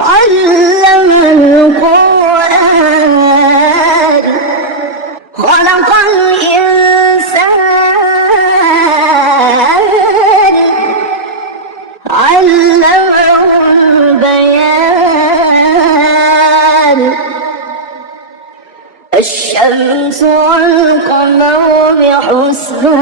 علم القرآن خلق الإنسان علمه البيان الشمس والقمر بحسبان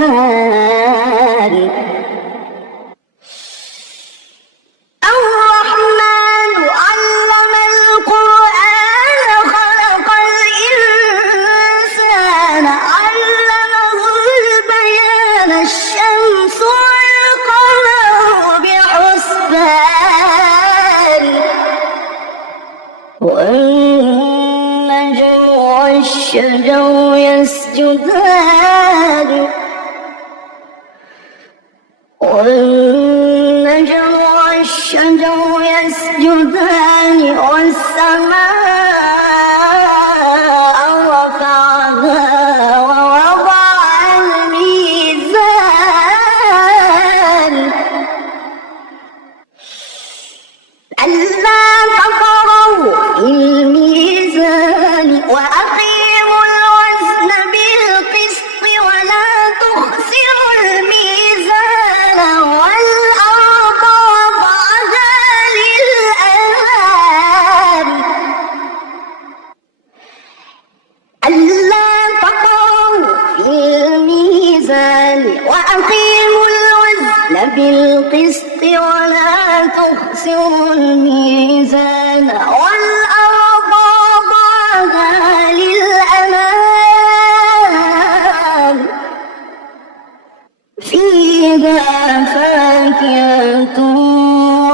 الرحمن علم القرآن خلق الإنسان علمه البيان الشمس والقمر بحسبان والنجم والشجر يسجدان والنجم والشجر يسجدان والسماء رفعها ووضع الميزان ألا تطغوا في الميزان وأقيموا الوزن بالقسط ولا تخسروا الميزان والأرض وضعها للأنام ألا تطغوا في الميزان وأقيموا الوزن بالقسط ولا تخسروا الميزان والأرض وضعها للأنام فيها فاكهة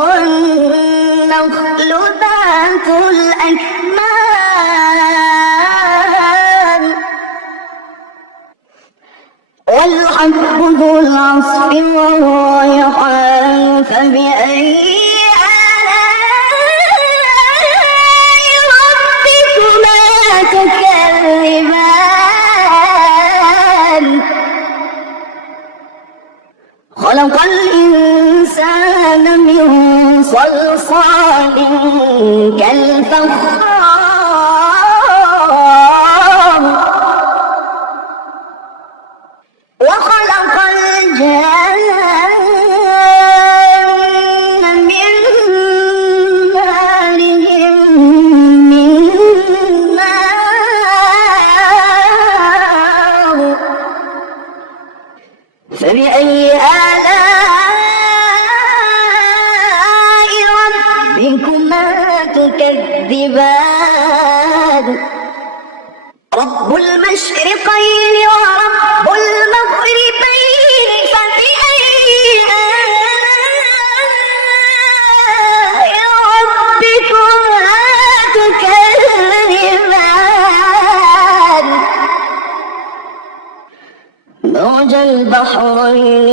والنخل ذات الأكمام والحب ذو العصف والريحان فبأي آلاء ربكما تكذبان خلق الإنسان من صلصال كالفخار وخلق الجان من مارج من نار فبأي آلاء ربكما تكذبان رب المشرقين ورب المغربين فبأي آلاء ربكما تكذبان مرج البحرين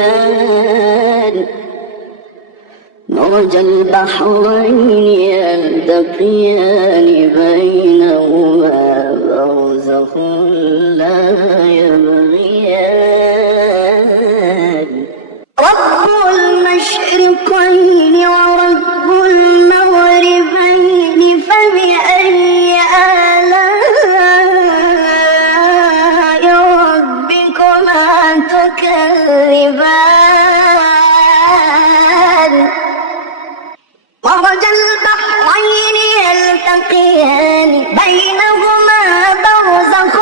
يلتقيان مرج البحرين يلتقيان بينهما برزخ لا يبغيان رب المشرقين ورب المغربين فبأي آلاء ربكما تكذبان مرج البحرين يلتقيان بينهما برزخ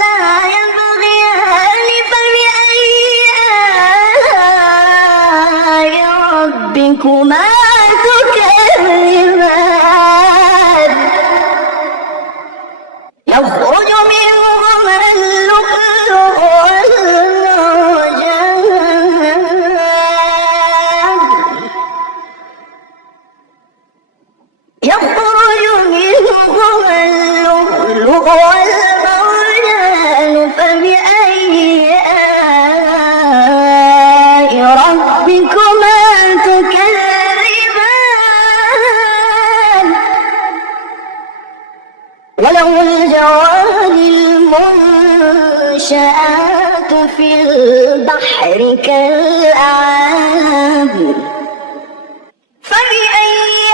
لا يبغيان فبأي آلاء ربكما تكذبان يخرج منهما اللؤلؤ والمرجان يخرج منهما اللؤلؤ والمرجان فبأي آلاء ربكما تكذبان وله الجوار المنشآت في البحر كالأعلام فبأي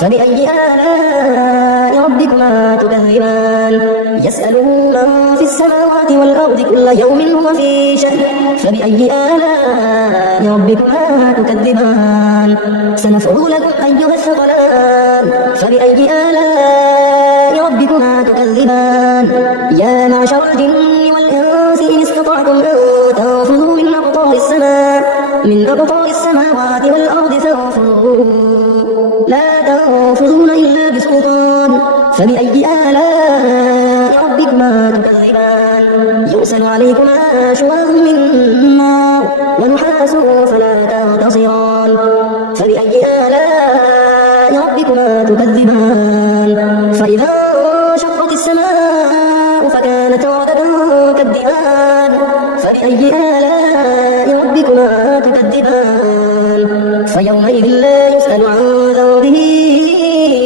فبأي آلاء ربكما تكذبان يسأله من في السماوات والأرض كل يوم هو في شأن فبأي آلاء ربكما تكذبان سنفرغ لكم أيها الثقلان فبأي آلاء ربكما تكذبان يا معشر الجن والإنس إن استطعتم أن تنفذوا من أقطار السماوات والأرض فانفذوا لا تنفذون إلا بسلطان فبأي آلاء ربكما تكذبان يرسل عليكما شواظ من نار ونحاس فلا تنتصران فبأي آلاء ربكما تكذبان فإذا انشقت السماء فكانت وردة كالدهان فبأي آلاء ربكما تكذبان فيومئذ لا يسأل عن ذنبه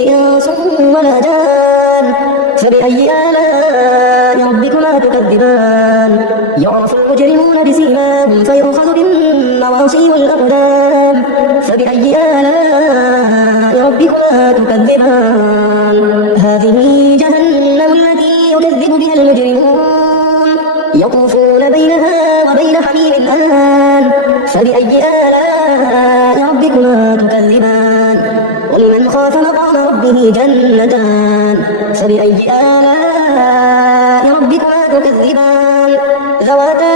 إنس ولا جان فبأي آلاء ربكما تكذبان يعرف المجرمون بسيماهم فيؤخذ بالنواصي والأقدام فبأي آلاء ربكما تكذبان هذه جهنم التي يكذب بها المجرمون يطوفون بينها وبين حميم آن فبأي آلاء ربكما تكذبان ولمن خاف مقام ربه جنتان فبأي آلاء ربكما تكذبان ذواتا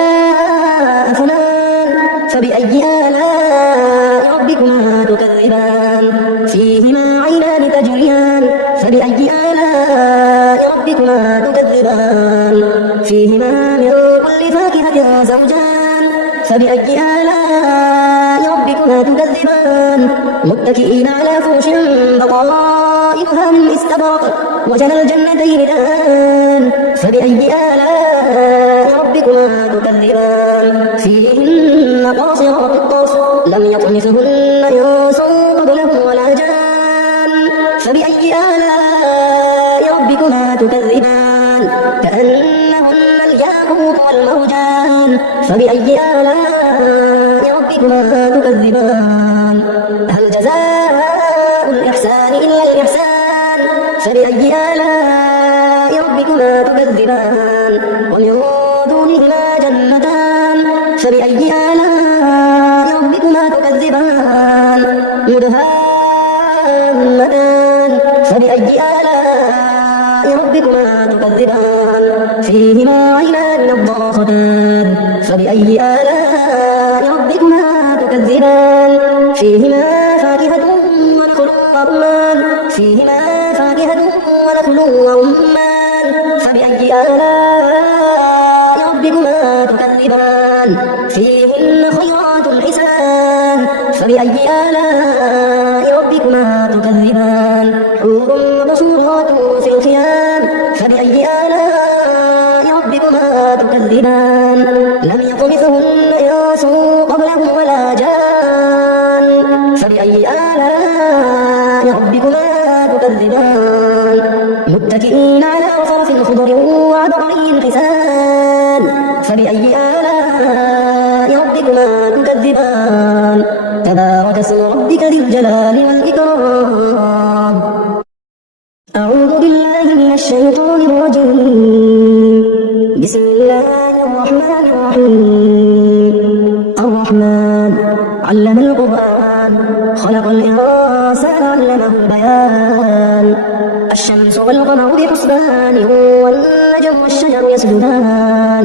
أفنان فبأي آلاء ربكما تكذبان فيهما عينان تجريان فبأي آلاء ربكما تكذبان فيهما من كل فاكهة زوجان فبأي آلاء ربكما تكذبان متكئين على فرش بطائنها من استبرق وجنى الجنتين دان فبأي آلاء ربكما تكذبان فيهن قاصرات الطرف لم يطمثهن إنس قبلهم ولا جان فبأي آلاء ربكما تكذبان كأنهن الياقوت والمرجان فبأي آلاء ربكما تكذبان هل جزاء الإحسان إلا الإحسان فبأي آلاء ربكما تكذبان ومن دونهما جنتان فبأي آلاء ربكما تكذبان مدهامتان فبأي آلاء ربكما تكذبان فيهما عينان نضاختان فبأي آلاء ربكما تكذبان فيهما فاكهة ونخل ورمان فيهما فاكهة ونخل ورمان فبأي آلاء ربكما تكذبان فيهن خيرات حسان فبأي آلاء ربكما تكذبان حور مقصورات في الخيام فبأي آلاء ربكما تكذبان لم يطمثهن إنس قبلهم ولا جان فبأي آلاء ربكما تكذبان متكئين على رفرف خضر وعبقري حسان فبأي آلاء ربكما تكذبان تبارك اسم ربك ذي الجلال والإكرام أعوذ بالله من الشيطان الرجيم بسم الله الرحمن الرحيم الرحمن علم القرآن خلق الإنسان علمه البيان الشمس والقمر بحسبان والنجم والشجر يسجدان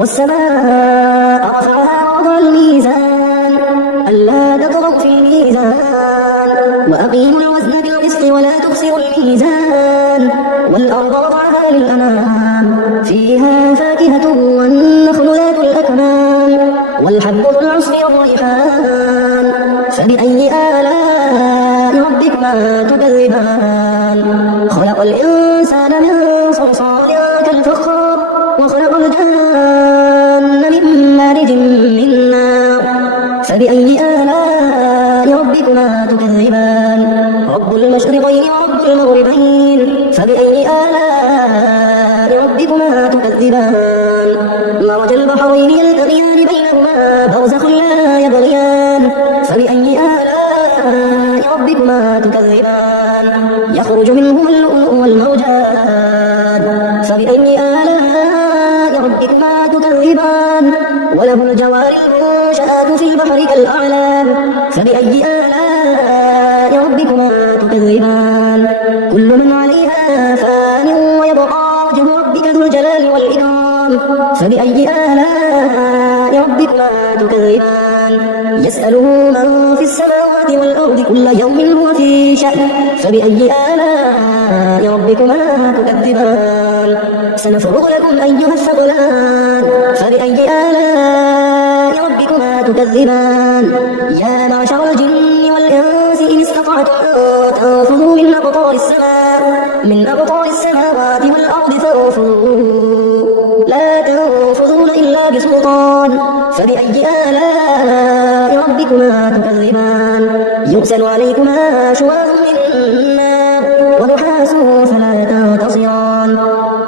والسماء رفعها ووضع الميزان ألا تطغوا في الميزان وأقيموا الوزن بالقسط ولا تخسروا الميزان والأرض وضعها للأنام فيها فاكهة والنخل ذات الأكمام والحب ذو العصف والريحان فبأي آلاء ربكما تكذبان خلق الإنسان من صلصال كالفخار وخلق الجن من مارج من نار فبأي آلاء ربكما تكذبان رب المشرقين ورب المغربين فبأي آلاء ربكما تكذبان مرج البحرين يلتقيان بينهما برزخ لا يبغيان فبأي آلاء ربكما ربكما تكذبان يخرج منهما اللؤلؤ والمرجان فبأي آلاء ربكما تكذبان وله الجوار المنشآت في البحر كالأعلام فبأي آلاء ربكما تكذبان كل من عليها فان ويبقى وجه ربك ذو الجلال والإكرام فبأي آلاء ربكما تكذبان يسأله من في السماوات والأرض كل يوم هو في شأن فبأي آلاء ربكما تكذبان سنفرغ لكم أيها الثقلان فبأي آلاء ربكما تكذبان يا معشر الجن والإنس إن استطعتم أن تنفذوا من أقطار السماوات والأرض فانفذوا لا تنفذون إلا بسلطان فبأي آلاء ربكما تكذبان يرسل عليكما شواظ من نار ونحاس فلا تنتصران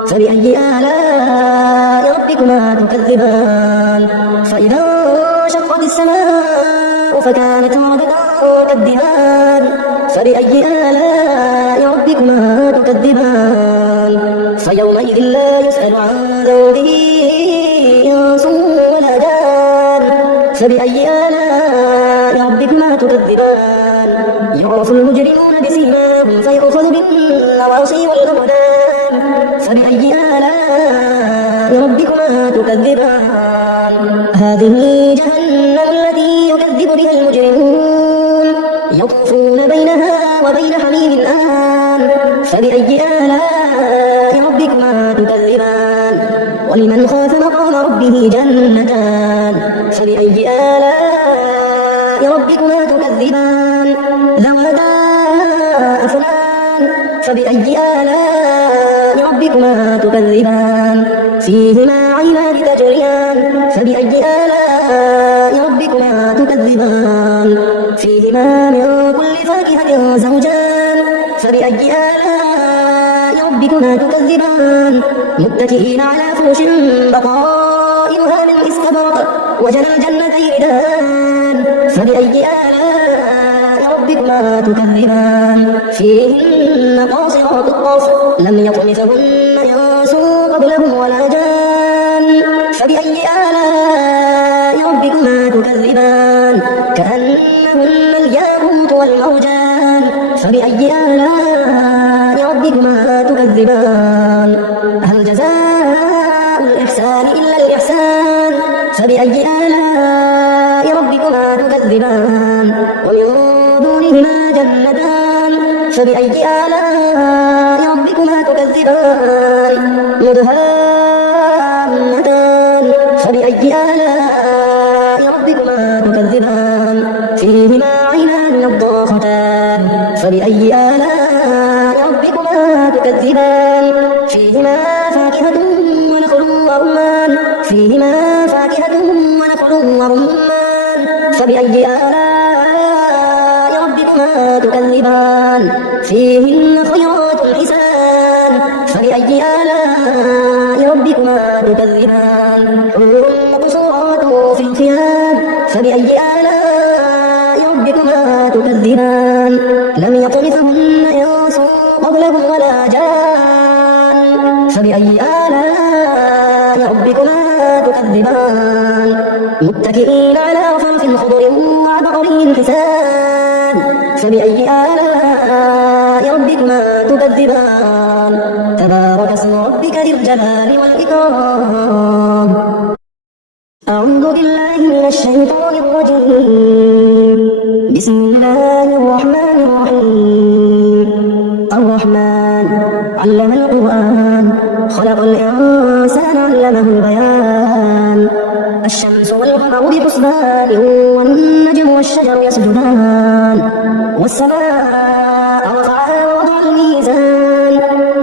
فبأي آلاء ربكما تكذبان فإذا انشقت السماء فكانت وردة كالدهان فبأي آلاء ربكما تكذبان فيومئذ لا يسأل عن ذنبه إنس ولا جان فبأي آلاء ربكما تكذبان يعرف المجرمون بسيماهم فيؤخذ بالنواصي والأقدام فبأي آلاء ربكما تكذبان هذه جهنم التي يكذب بها المجرمون يطوفون بينها وبين حميم آن فبأي آلاء ربكما تكذبان ولمن خاف مقام ربه جنتان فبأي آلاء ربكما تكذبان ذواتا أفنان فبأي آلاء ربكما تكذبان فيهما عينان تجريان فبأي آلاء ربكما تكذبان فيهما من كل فاكهة زوجان فبأي آلاء ربكما تكذبان متكئين على فرش بطائنها من استبرق وجنى الجنتين دان فبأي آلاء ربكما تكذبان فيهن قاصرات الطرف لم يطمثهن إنس قبلهم ولا جان فبأي آلاء ربكما تكذبان كأنهن الياقوت والمرجان فبأي آلاء ربكما تكذبان هل جزاء الإحسان إلا الإحسان فبأي آلاء ربكما تكذبان ومن دونهما جنتان فبأي آلاء ربكما تكذبان مدهامتان فبأي آلاء ربكما تكذبان فيهما عينان نضاختان فبأي آلاء ربكما تكذبان فيهما فاكهة ونخل ورمان فيهما فاكهة ونخل ورمان فبأي آلاء ربكما تكذبان فيهن خيرات حسان فبأي آلاء ربكما تكذبان حور مقصورات في الخيام فبأي آلاء ربكما تكذبان لم يطمثهن إنس قبلهم ولا جان فبأي آلاء ربكما تكذبان متكئين على رفرف خضر وعبقري حسان فبأي آلاء ربكما تكذبان تبارك اسم ربك ذي الجلال والإكرام أعوذ بالله من الشيطان الرجيم بسم الله الرحمن الرحيم الرحمن علم القرآن خلق الإنسان علمه البيان الشمس والقمر بحسبان والنجم والشجر يسجدان والسماء رفعها ووضع الميزان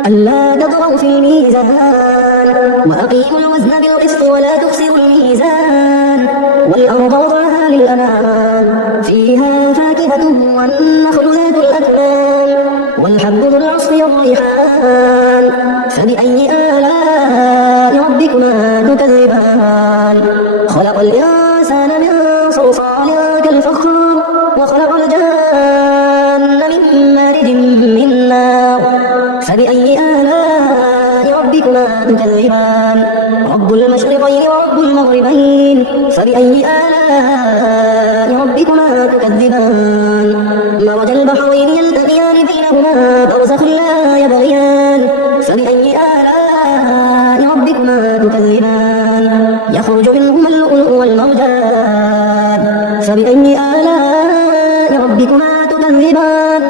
ألا تطغوا في الميزان وأقيموا الوزن بالقسط ولا تخسروا الميزان والأرض وضعها للأنام فيها فاكهة والنخل ذات الأكمام والحب ذو العصف والريحان فبأي آلاء ربكما تكذبان خلق الإنسان من صلصال كالفخار وخلق الجان وصدد من نار فبأي آلاء ربكما تكذبان رب المشرقين ورب المغربين فبأي آلاء ربكما تكذبان مرج البحرين يلتقيان بينهما برزخ لا يبغيان فبأي آلاء ربكما تكذبان يخرج منهما اللؤلؤ والمرجان فبأي آلاء ربكما تكذبان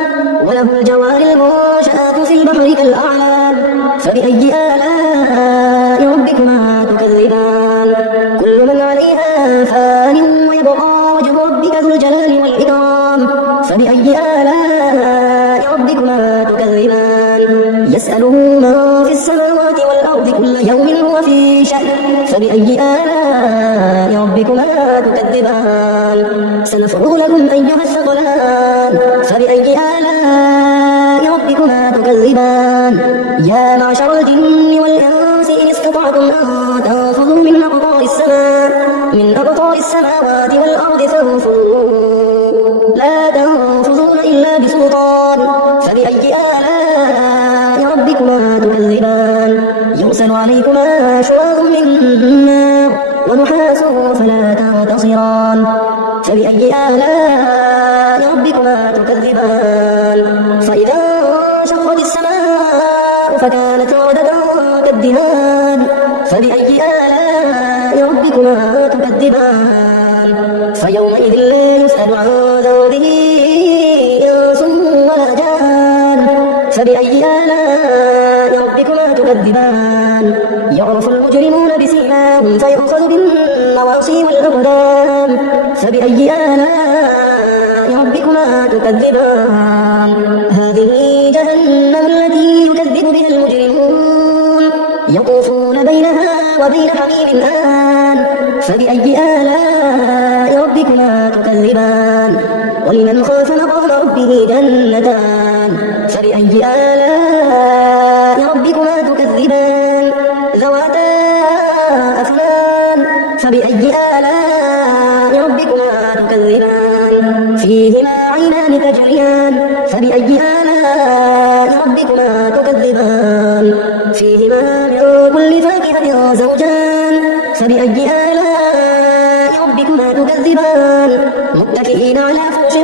وله الجوار المنشآت في البحر كالأعلام فبأي آلاء ربكما تكذبان كل من عليها فان ويبقى وجه ربك ذو الجلال والإكرام فبأي آلاء ربكما تكذبان يسأله من في السماوات والأرض كل يوم هو في شأن فبأي آلاء ربكما تكذبان سنفرغ لكم أيها الثقلان فبأي آلاء ربكما تكذبان يا معشر الجن والإنس إن استطعتم أن تنفذوا من أقطار السماوات والأرض فانفذوا لا تنفذون إلا بسلطان فبأي آلاء ربكما تكذبان يرسل عليكما شواظ من نار ونحاس فلا تنتصران فبأي آلاء ربكما تكذبان فإذا انشقت السماء فكانت وردة كالدهان فبأي آلاء ربكما تكذبان فيومئذ لا يسأل عن ذنبه إنس ولا جان فبأي آلاء ربكما تكذبان يعرف المجرمون بسيماهم فيؤخذ بالنواصي والأقدام فبأي آلاء ربكما تكذبان هذه جهنم التي يكذب بها المجرمون يطوفون بينها وبين حميم آن فبأي آلاء ربكما تكذبان ولمن خاف مقام ربه جنتان فبأي آلاء ربكما تكذبان ذواتا أفنان فبأي آلاء ربكما تكذبان فيهما عينان تجريان فبأي آلاء ربكما تكذبان فيهما من كل فاكهة زوجان فبأي آلاء ربكما تكذبان متكئين على فرش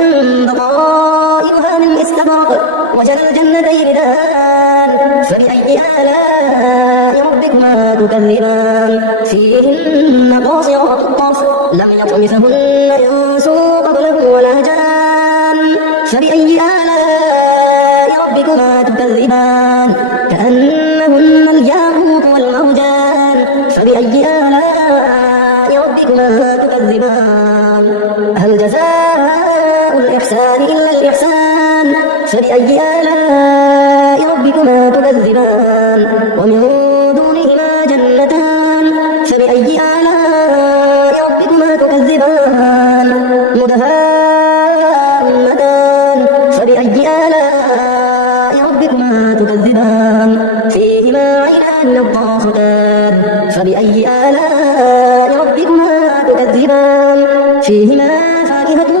بطائرها من استبرق وجنى الجنتين دان فبأي آلاء ربكما تكذبان فيهن قاصرات الطرف لم يطمثهن إنس قبلهم ولا جان فبأي آلاء ربكما تكذبان كأنهن الياقوت والمرجان فبأي آلاء ربكما تكذبان هل جزاء الإحسان إلا الإحسان فبأي آلاء ربكما تكذبان ومن دونهما جنتان فبأي آلاء ربكما تكذبان مدهامتان فبأي آلاء ربكما تكذبان فيهما عينان نضاختان فبأي آلاء ربكما تكذبان فيهما فاكهة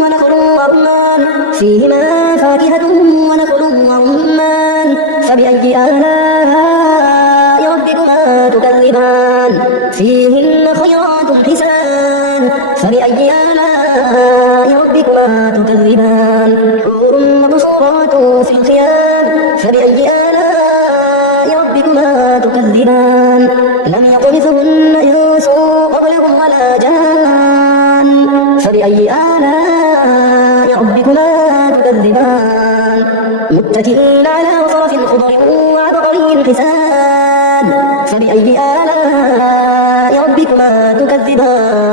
ونخل ورمان فيهما فاكهة ونخل ورمان فبأي آلاء ربكما تكذبان فيهن خيرات حسان فبأي آلاء ربكما تكذبان حور مقصورات في الخيام فبأي آلاء ربكما تكذبان لم يطمثهن إنس قبلهم ولا جان فبأي آلاء ربكما تكذبان متكئين على رفرف خضر وعبقري حسان فبأي آلاء ربكما تكذبان